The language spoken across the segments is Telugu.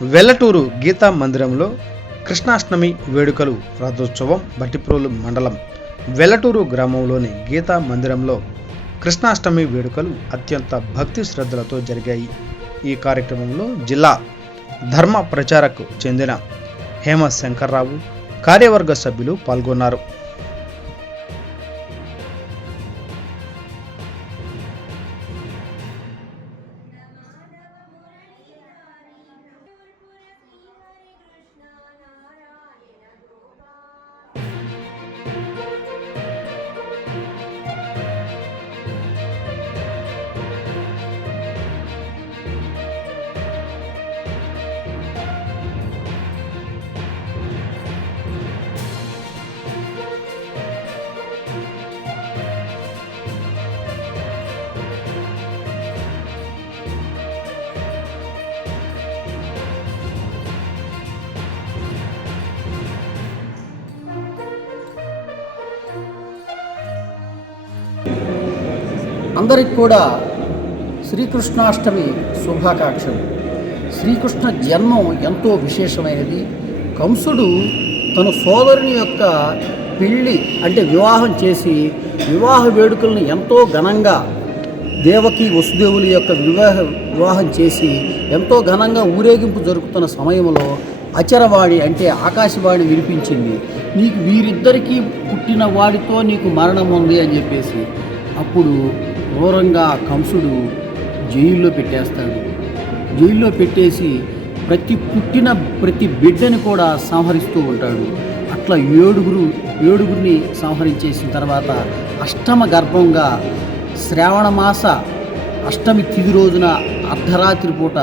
వెల్లటూరు గీతా మందిరంలో కృష్ణాష్టమి వేడుకలు రథోత్సవం బట్టిప్రోలు మండలం వెల్లటూరు గ్రామంలోని గీతా మందిరంలో కృష్ణాష్టమి వేడుకలు అత్యంత భక్తి శ్రద్ధలతో జరిగాయి. ఈ కార్యక్రమంలో జిల్లా ధర్మ ప్రచారకు చెందిన హేమ శంకర్రావు కార్యవర్గ సభ్యులు పాల్గొన్నారు. అందరికి కూడా శ్రీకృష్ణాష్టమి శుభాకాంక్షలు. శ్రీకృష్ణ జన్మం ఎంతో విశేషమైనది. కంసుడు తన సోదరుని యొక్క పెళ్ళి అంటే వివాహం చేసి వివాహ వేడుకలను ఎంతో ఘనంగా దేవకి వసుదేవుల యొక్క వివాహం చేసి ఎంతో ఘనంగా ఊరేగింపు జరుగుతున్న సమయంలో అచరవాణి అంటే ఆకాశవాణి వినిపించింది. నీకు వీరిద్దరికీ పుట్టిన వాడితో నీకు మరణం ఉంది అని చెప్పేసి అప్పుడు ఘోరంగా కంసుడు జైల్లో పెట్టేస్తాడు. జైల్లో పెట్టేసి ప్రతి బిడ్డని కూడా సంహరిస్తూ ఉంటాడు. అట్లా ఏడుగురిని సంహరించేసిన తర్వాత అష్టమ గర్భంగా శ్రావణమాస అష్టమి తిథి రోజున అర్ధరాత్రి పూట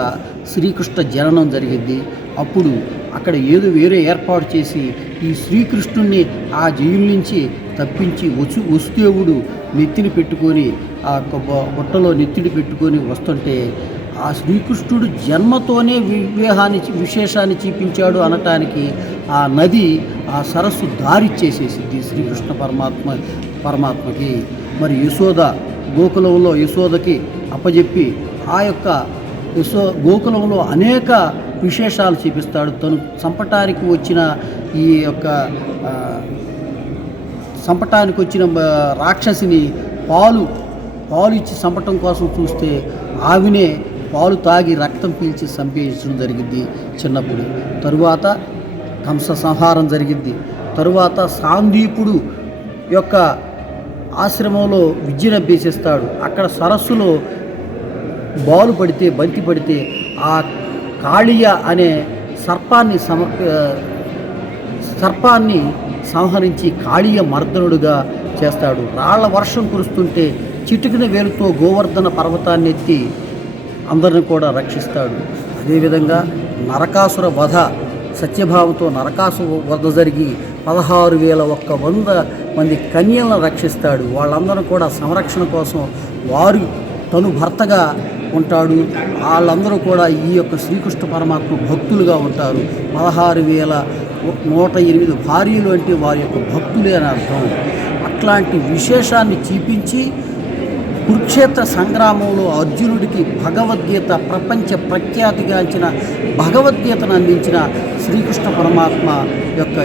శ్రీకృష్ణ జననం జరిగింది. అప్పుడు అక్కడ ఏదో వేరే ఏర్పాటు చేసి ఈ శ్రీకృష్ణుణ్ణి ఆ జైలు నుంచి తప్పించి వసుదేవుడు నెత్తిని పెట్టుకొని ఆ బుట్టలో నెత్తిని పెట్టుకొని వస్తుంటే ఆ శ్రీకృష్ణుడు జన్మతోనే విశేషాన్ని చూపించాడు అనటానికి ఆ నది ఆ సరస్సు దారిచ్చేసేసింది శ్రీకృష్ణ పరమాత్మకి. మరి యశోద గోకులంలో యశోదకి అప్పజెప్పి ఆ యొక్క గోకులంలో అనేక విశేషాలు చూపిస్తాడు. తను చంపటానికి వచ్చిన రాక్షసిని పాలు ఇచ్చి చంపటం కోసం చూస్తే ఆవినే పాలు తాగి రక్తం పీల్చి చంపేయడం జరిగింది చిన్నప్పుడు. తరువాత కంస సంహారం జరిగింది. తరువాత సాందీపుడు యొక్క ఆశ్రమంలో విద్యను అభ్యసిస్తాడు. అక్కడ సరస్సులో బంతి పడితే ఆ కాళియ అనే సర్పాన్ని సంహరించి కాళీయ మర్దనుడుగా చేస్తాడు. రాళ్ల వర్షం కురుస్తుంటే చిటికిన వేలుతో గోవర్ధన పర్వతాన్ని ఎత్తి అందరిని కూడా రక్షిస్తాడు. అదేవిధంగా నరకాసుర వధ సత్యభావంతో నరకాసుర వధ జరిగి 16,100 మంది కన్యలను రక్షిస్తాడు. వాళ్ళందరూ కూడా సంరక్షణ కోసం తను భర్తగా ఉంటాడు. వాళ్ళందరూ కూడా ఈ యొక్క శ్రీకృష్ణ పరమాత్మ భక్తులుగా ఉంటారు. 16,108 భార్యలు అంటే వారి యొక్క భక్తులే అని అర్థం. అట్లాంటి విశేషాన్ని చూపించి కురుక్షేత్ర సంగ్రామంలో అర్జునుడికి భగవద్గీత ప్రపంచ ప్రఖ్యాతిగాంచిన భగవద్గీతను అందించిన శ్రీకృష్ణ పరమాత్మ యొక్క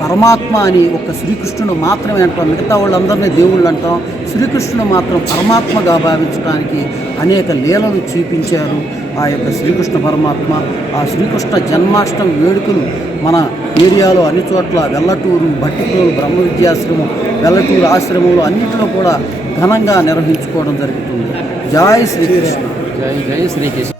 పరమాత్మ అని ఒక శ్రీకృష్ణుడు మాత్రమే అంటాం. మిగతా వాళ్ళందరినీ దేవుళ్ళు అంటాం. శ్రీకృష్ణుడు మాత్రం పరమాత్మగా భావించడానికి అనేక లీలలు చూపించారు ఆ యొక్క శ్రీకృష్ణ పరమాత్మ. ఆ శ్రీకృష్ణ జన్మాష్టమి వేడుకలు మన ఏరియాలో అన్ని చోట్ల వెల్లటూరు, బట్టిప్రోలు బ్రహ్మ విద్యాశ్రమం, వెల్లటూరు ఆశ్రమంలో అన్నింటిలో కూడా ఘనంగా నిర్వహించుకోవడం జరుగుతుంది. జై శ్రీకృష్ణ. జై శ్రీకృష్ణ.